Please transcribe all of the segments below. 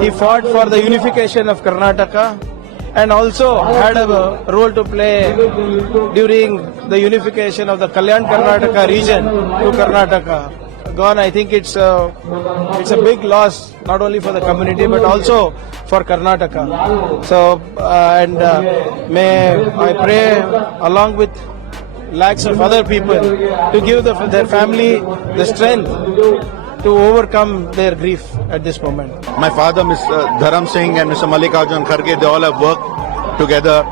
He fought for the unification of Karnataka and also had a role to play during the unification of the Kalyan Karnataka region to Karnataka. Gone, I think it's a big loss not only for the community but also for Karnataka. So may I pray along with lakhs of other people to give their family the strength to overcome their grief at this moment. My father, Mr. Dharam Singh and Mr. Mallikarjun Kharge, they all have worked together.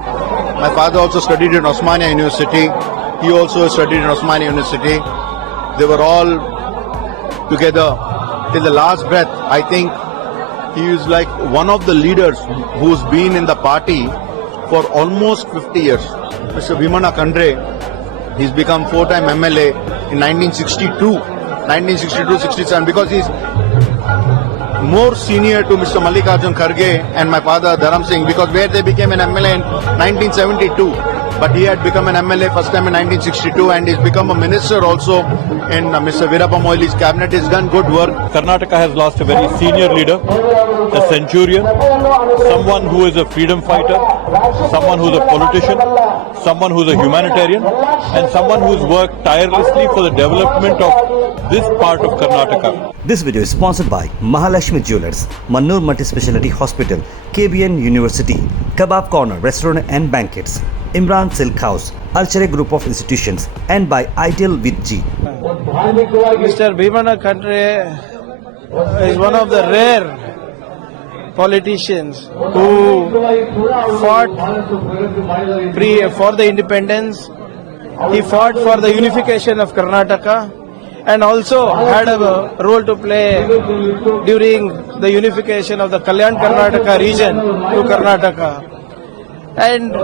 My father also studied in Osmania University. He also studied in Osmania University. They were all together till the last breath. I think he is like one of the leaders who's been in the party for almost 50 years. Mr. Bhimana Kandre, he's become 4-time MLA in 1962-67 because he's more senior to Mr. Mallikarjun Kharge and my father Dharam Singh, because where they became an MLA in 1972, but he had become an MLA first time in 1962 and he's become a minister also in Mr. Veerappa Moili's cabinet. He's done good work. Karnataka has lost a very senior leader, a centurion, someone who is a freedom fighter, someone who's a politician, someone who's a humanitarian, and someone who's worked tirelessly for the development of this part of Karnataka. This video is sponsored by Mahalakshmi Jewelers, Mannur Multi-Speciality Hospital, KBN University, Kebab Corner Restaurant and Banquets, Imran Silk House, Archery Group of Institutions, and by Ideal with G. Mr. Bhimana Kandre is one of the rare politicians who fought for the independence. He fought for the unification of Karnataka and also had a role to play during the unification of the Kalyan Karnataka region to Karnataka. And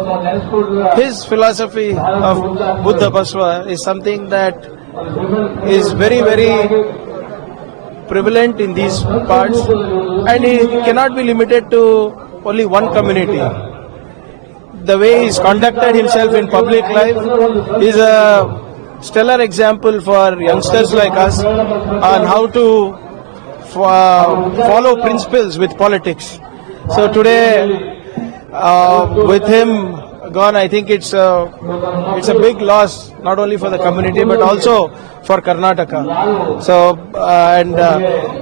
his philosophy of Buddha Baswa is something that is very, very prevalent in these parts, and he cannot be limited to only one community. The way he's conducted himself in public life is a stellar example for youngsters like us on how to follow principles with politics. So today, with him gone, I think it's a big loss not only for the community but also for Karnataka. So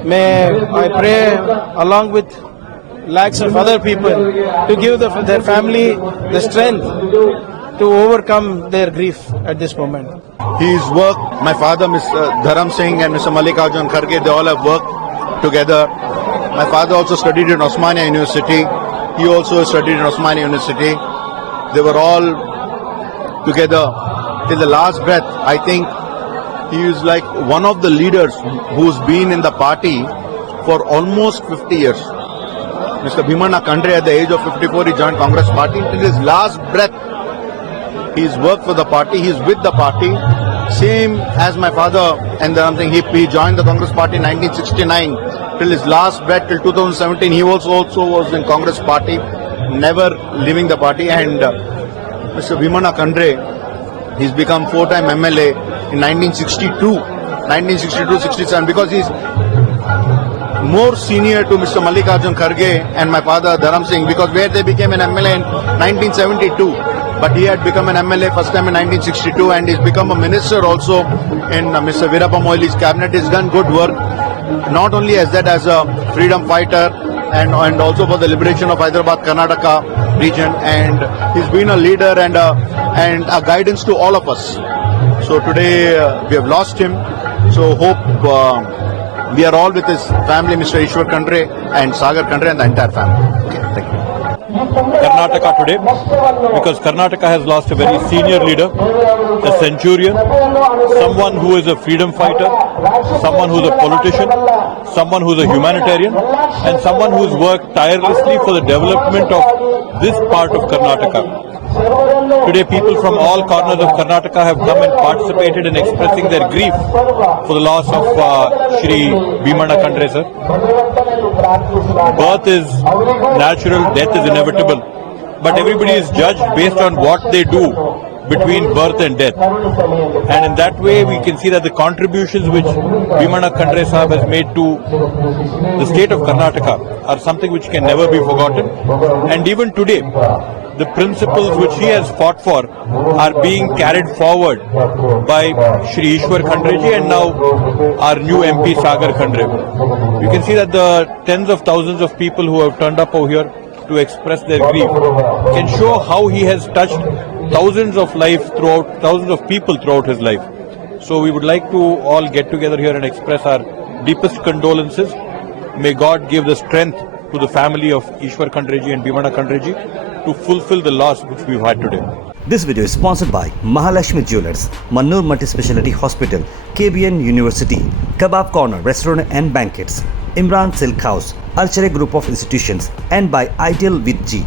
may I pray along with lakhs of other people to give their family the strength to overcome their grief at this moment. He's worked, my father, Mr. Dharam Singh and Mr. Mallikarjun Kharge, they all have worked together. My father also studied in Osmania University. He also studied in Osmania University. They were all together till the last breath. I think he is like one of the leaders who's been in the party for almost 50 years. Mr. Bhimana Kandre, at the age of 54, he joined Congress party. Till his last breath, he's worked for the party, he's with the party. Same as my father, and I'm saying he joined the Congress party in 1969. Till his last breath, till 2017, he also was in Congress party, never leaving the party. And Mr. Bhimana Kandre, he's become 4-time MLA in 1962-67 because he's more senior to Mr. Mallikarjun Kharge and my father Dharam Singh, because where they became an MLA in 1972, but he had become an MLA first time in 1962 and he's become a minister also in Mr. Veerappa Moili's cabinet. He's done good work, not only as that, as a freedom fighter and also for the liberation of Hyderabad, Karnataka region, and he's been a leader and a guidance to all of us. So today we have lost him. So hope we are all with his family, Mr. Ishwar Kandre and Sagar Kandre and the entire family. Okay, thank you. Karnataka today, because Karnataka has lost a very senior leader, a centurion, someone who is a freedom fighter, someone who's a politician, someone who's a humanitarian, and someone who's worked tirelessly for the development of this part of Karnataka. Today, people from all corners of Karnataka have come and participated in expressing their grief for the loss of Shri Bhimana Kandre, sir. Birth is natural, death is inevitable, but everybody is judged based on what they do between birth and death. And in that way, we can see that the contributions which Bhimana Khandre Sahib has made to the state of Karnataka are something which can never be forgotten. And even today, the principles which he has fought for are being carried forward by Shri Ishwar Khandreji and now our new MP Sagar Khandre. You can see that the tens of thousands of people who have turned up over here to express their grief can show how he has touched thousands of people throughout his life. So we would like to all get together here and express our deepest condolences. May God give the strength to the family of Ishwar Khandreji and Bhimana Khandreji to fulfill the loss which we've had today. This video is sponsored by Mahalakshmi Jewelers, Mannur Multi-Speciality Hospital, KBN University, Kebab Corner Restaurant and Banquets, Imran Silk House, Archery Group of Institutions, and by Ideal with G.